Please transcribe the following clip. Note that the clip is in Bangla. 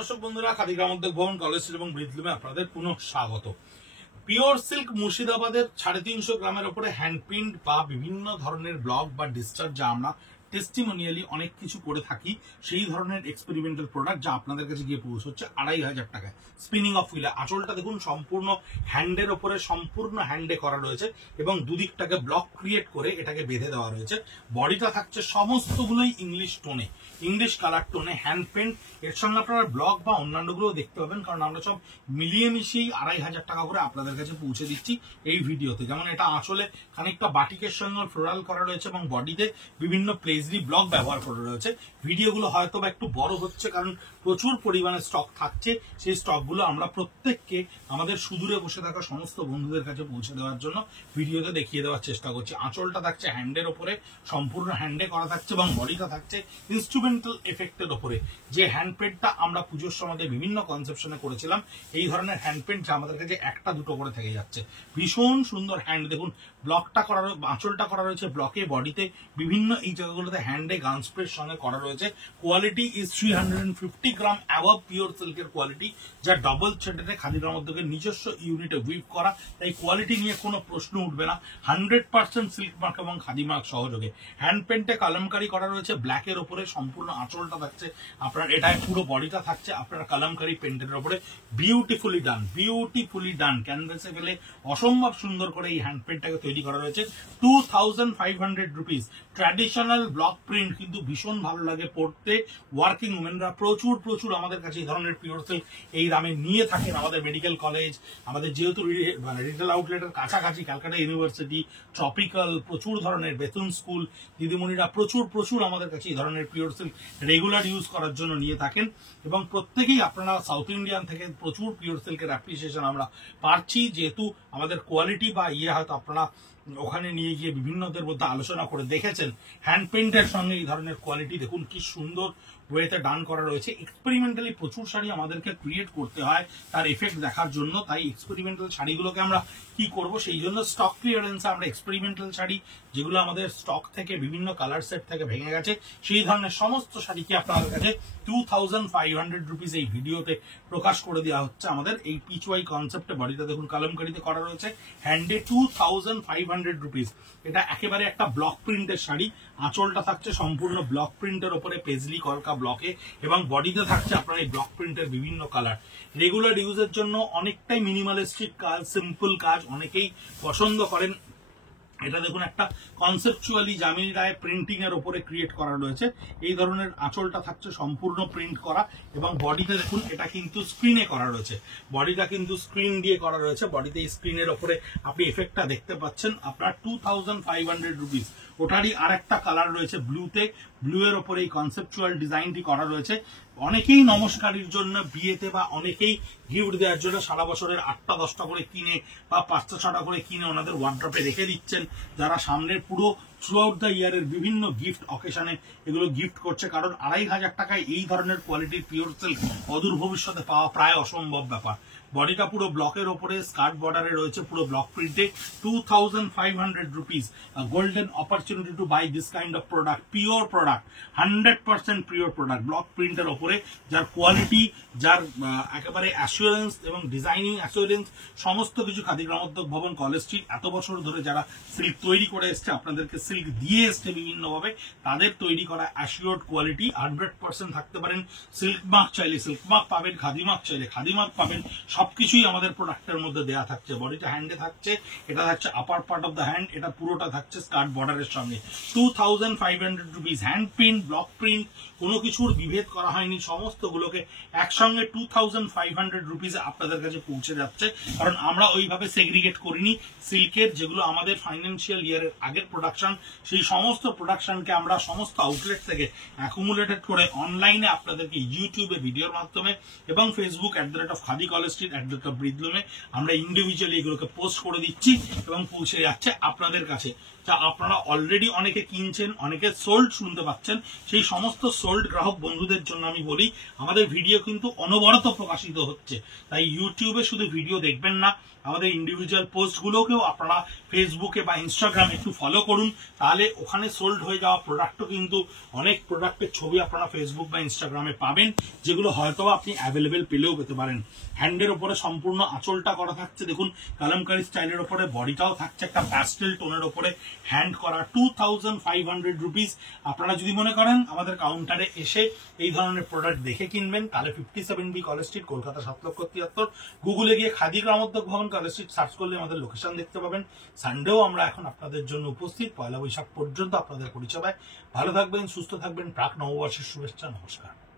দর্শক বন্ধুরা, খাদি গ্রামোদ্যোগ ভবন কলেজ এবং ব্রিজলুমে আপনাদের পুনঃ স্বাগত। পিওর সিল্ক মুর্শিদাবাদের 350 গ্রামের উপরে হ্যান্ডপ্রিন্ট বা বিভিন্ন ধরনের ব্লক বা ডিসচার্জ, যা আমরা টেস্টিমোনিয়ালি অনেক কিছু করে থাকি, সেই ধরনের এক্সপেরিমেন্টাল প্রোডাক্ট যা আপনাদের কাছে গিয়ে পৌঁছচ্ছে 2500 টাকায়। স্পিনিং অফ হুইলে আঁচলটা দেখুন সম্পূর্ণ হ্যান্ডের ওপরে, সম্পূর্ণ হ্যান্ডে করা রয়েছে এবং দুদিকটাকে ব্লক ক্রিয়েট করে এটাকে বেঁধে দেওয়া রয়েছে। বডিটা থাকছে সমস্তগুলোই ইংলিশ টোনে, ইংলিশ কালার টোনে হ্যান্ড পেন্ট। এর সঙ্গে আপনারা ব্লক বা অন্যান্যগুলো দেখতে পাবেন, কারণ আমরা সব মিলিয়ে মিশিয়েই 2500 টাকা করে আপনাদের কাছে পৌঁছে দিচ্ছি এই ভিডিওতে। যেমন এটা আঁচলে খানিকটা বাটিকের সঙ্গে ফ্লোরাল করা রয়েছে এবং বডিতে বিভিন্ন প্লেজরি ব্লক ব্যবহার করা রয়েছে। ভিডিওগুলো হয়তো বা একটু বড় হচ্ছে কারণ প্রচুর পরিমাণে স্টক থাকছে। সেই স্টকগুলো আমরা প্রত্যেককে আমাদের সুদূরে বসে থাকা সমস্ত বন্ধুদের কাছে পৌঁছে দেওয়ার জন্য ভিডিওতে দেখিয়ে দেওয়ার চেষ্টা করছি। আঁচলটা থাকছে হ্যান্ডের ওপরে, সম্পূর্ণ হ্যান্ডে করা থাকছে এবং বডিটা থাকছে ইনস্ট্রুমেন্টাল এফেক্টের ওপরে। যে হ্যান্ড পেন্টটা আমরা পুজোর সময় বিভিন্ন কনসেপশনে করেছিলাম, এই ধরনের হ্যান্ড পেন্ট যা আমাদের কাছে একটা দুটো করে থেকে যাচ্ছে। ভীষণ সুন্দর হ্যান্ড, দেখুন ব্লকটা করা, আঁচলটা করা রয়েছে ব্লকে, বডিতে বিভিন্ন এই জায়গাগুলোতে হ্যান্ডে গান স্প্রের সঙ্গে করা রয়েছে। Quality is 350 gram above pure সিল্কের কোয়ালিটি, যা ডবল থ্রেডে খাদি গ্রামোদ্যোগের নিজস্ব ইউনিটে উইভ করা। তাই কোয়ালিটি নিয়ে কোনো প্রশ্ন উঠবে না। 100% সিল্ক মার্ক এবং খাদি মার্ক সহযোগে হ্যান্ড পেন্টে কালামকারি করা রয়েছে ব্ল্যাকের ওপরে। সম্পূর্ণ আঁচলটা থাকছে আপনার, এটায় পুরো বডিটা থাকছে আপনার কালামকারি পেন্টের ওপরে। বিউটিফুলি ডান, বিউটিফুলি ডান, ক্যানভাসে ফেলে অসম্ভব সুন্দর করে এই হ্যান্ড পেন্টটাকে তৈরি করা রয়েছে। 2500 রুপিস। ট্র্যাডিশনাল ব্লক প্রিন্ট কিন্তু ভীষণ ভালো লাগে পড়তে। ওয়ার্কিং উমেনরা প্রচুর প্রচুর আমাদের কাছে এই ধরনের পিওর সিল্ক এই দামে নিয়ে থাকেন। আমাদের মেডিকেল কলেজ, আমাদের যেহেতু রিটেল আউটলেটের কাছাকাছি ক্যালকাটা ইউনিভার্সিটি, ট্রপিক্যাল, প্রচুর ধরনের বেতন স্কুল, দিদিমণিরা প্রচুর প্রচুর আমাদের কাছে এই ধরনের পিওর সিল্ক রেগুলার ইউজ করার জন্য নিয়ে থাকেন। এবং প্রত্যেকেই আপনারা সাউথ ইন্ডিয়ান থেকে প্রচুর পিওর সিল্কের অ্যাপ্রিসিয়েশন আমরা পাচ্ছি, যেহেতু আমাদের কোয়ালিটি বা হয়তো আপনারা ওখানে নিয়ে গিয়ে বিভিন্নদের মধ্যে আলোচনা করে দেখেছেন। হ্যান্ড পেন্টের সঙ্গে এই ধরনের কোয়ালিটি দেখুন কি সুন্দর ওয়েতে ডান করা রয়েছে। এক্সপেরিমেন্টালি প্রচুর শাড়ি আমাদেরকে ক্রিয়েট করতে হয় তার এফেক্ট দেখার জন্য। তাই এক্সপেরিমেন্টাল শাড়িগুলোকে আমরা কি করব, সেই জন্য স্টক ক্লিয়ারেন্সে আমরা এক্সপেরিমেন্টাল শাড়ি, যেগুলো আমাদের স্টক থেকে বিভিন্ন কালার সেট থেকে ভেঙে গেছে, সেই ধরনের সমস্ত শাড়িকে আপনাদের কাছে 2500 রুপিস এই ভিডিওতে প্রকাশ করে দেওয়া হচ্ছে। আমাদের এই পিচওয়াই কনসেপ্টে বডিটা দেখুন কালামকারিতে করা রয়েছে, হ্যান্ডে 2500 রুপিস। এটা একেবারে একটা ব্লক প্রিন্টের শাড়ি। আঁচলটা থাকছে সম্পূর্ণ ব্লক প্রিন্টের ওপরে পেজলি কলকা ব্লকে এবং বডিতে থাকছে আপনার এই ব্লক প্রিন্টের বিভিন্ন কালার। রেগুলার ইউজের জন্য অনেকটাই মিনিমালিস্টিক কাজ, সিম্পল কাজ অনেকেই পছন্দ করেন। এটা দেখুন একটা কনসেপচুয়ালি জামিনী রায় প্রিন্টিং এর উপরে ক্রিয়েট করা রয়েছে। এই ধরনের আঁচলটা থাকছে সম্পূর্ণ প্রিন্ট করা এবং বডিতে দেখুন এটা কিন্তু স্ক্রিনে করা রয়েছে। বডিটা কিন্তু স্ক্রিন দিয়ে করা রয়েছে। বডিতে এই স্ক্রিনের ওপরে আপনি এফেক্টটা দেখতে পাচ্ছেন। আপনার 2500 রুপিস। ওটারই আর একটা কালার রয়েছে ব্লুতে, ব্লু এর ওপরে এই কনসেপচুয়াল ডিজাইনটি করা রয়েছে। অনেকেই নমস্কারের জন্য, বিয়েতে বা অনেকেই গিফট দেওয়ার জন্য সারা বছরের 8টা-10টা করে কিনে বা 5টা-6টা করে কিনে ওনাদের ওয়ার্ড্রপে রেখে দিচ্ছেন, যারা সামনের পুরো থ্রু আউট দ্য ইয়ারের বিভিন্ন গিফট অকেশনে এগুলো গিফট করছে। কারণ 2500 টাকায় এই ধরনের কোয়ালিটির পিওর সিল্ক অদূর ভবিষ্যতে পাওয়া প্রায় অসম্ভব ব্যাপার। বডিটা পুরো ব্লকের ওপরে স্কার্ট বর্ডারে রয়েছে, পুরো ব্লক প্রিন্টে। 2500 rupees. Golden opportunity to buy this kind of product. Pure product, 100% pure product, block প্রিন্টের ওপরে, যার কোয়ালিটি, যার একেবারে অ্যাসুরেন্স এবং ডিজাইনিং অ্যাসুরেন্স সমস্ত কিছু খাদি গ্রামোদ্যোগ ভবন কলেজ স্ট্রিট এত বছর ধরে যারা সিল্ক তৈরি করে এসছে, আপনাদেরকে সিল্ক দিয়ে এসছে বিভিন্নভাবে, তাদের তৈরি করা অ্যাসিওর্ড কোয়ালিটি। 100% থাকতে পারেন। সিল্ক মার্ক চাইলে সিল্ক মার্ক পাবেন, খাদি মার্ক চাইলে খাদি মার্ক পাবেন। সবকিছুই আমাদের প্রোডাক্টের মধ্যে দেওয়া থাকছে। বডিটা হ্যান্ডে থাকছে, এটা থাকছে আপার পার্ট অফ দ্য হ্যান্ড, এটা পুরোটা থাকছে স্কার্ট বর্ডারের সঙ্গে। 2500 rupees. Hand print, block print, কোনো কিছুর বিভেদ করা হয়নি, সমস্তগুলোকে একসঙ্গে 2500 রুপিস আপনাদের কাছে পৌঁছে যাচ্ছে। কারণ আমরা ওইভাবে সেগ্রিগেট করিনি। সিল্কের যেগুলো আমাদের ফাইন্যান্সিয়াল ইয়ারের আগের প্রোডাকশন, সেই সমস্ত প্রোডাকশনকে আমরা সমস্ত আউটলেট থেকে অ্যাকুমুলেটেড করে অনলাইনে আপনাদেরকে ইউটিউবে ভিডিওর মাধ্যমে এবং ফেসবুক @খাদি কলেজ স্ট্রিট @ব্রিজলুমে আমরা ইন্ডিভিজুয়ালি এগুলোকে পোস্ট করে দিচ্ছি এবং পৌঁছে যাচ্ছে আপনাদের কাছে। যা আপনারা অলরেডি অনেকে কিনছেন, অনেকে সোল্ড শুনতে পাচ্ছেন। সেই সমস্ত সোল্ড গ্রাহক বন্ধুদের জন্য আমি বলি, আমাদের ভিডিও কিন্তু অনবরত প্রকাশিত হচ্ছে। তাই ইউটিউবে শুধু ভিডিও দেখবেন না, আমাদের ইন্ডিভিজুয়াল পোস্টগুলোকেও আপনারা ফেসবুকে বা ইনস্টাগ্রামে একটু ফলো করুন, তাহলে ওখানে সোল্ড হয়ে যাওয়া প্রোডাক্টও কিন্তু অনেক প্রোডাক্টের ছবি আপনারা ফেসবুক বা ইনস্টাগ্রামে পাবেন, যেগুলো হয়তো আপনি অ্যাভেলেবেল পেলেও পেতে পারেন। হ্যান্ডের ওপরে সম্পূর্ণ আঁচলটা করা থাকছে, দেখুন কালামকারী স্টাইলের ওপরে বডিটাও থাকছে একটা প্যাস্টেল টোনের ওপরে হ্যান্ড করা, 2500 রুপিস। আপনারা যদি মনে করেন আমাদের কাউন্টারে এসে এই ধরনের প্রোডাক্ট দেখে কিনবেন, তাহলে 57B কলেজ স্ট্রিট, কলকাতা 7,73,000। গুগলে গিয়ে খাদি গ্রামোদ্যোগ ভবন কলেজ স্ট্রিট সার্চ করলে আমাদের লোকেশন দেখতে পাবেন। সানডেও আমরা এখন আপনাদের জন্য উপস্থিত, পয়লা বৈশাখ পর্যন্ত আপনাদের পরিচয়। ভালো থাকবেন, সুস্থ থাকবেন, প্রাক নববর্ষের শুভেচ্ছা, নমস্কার।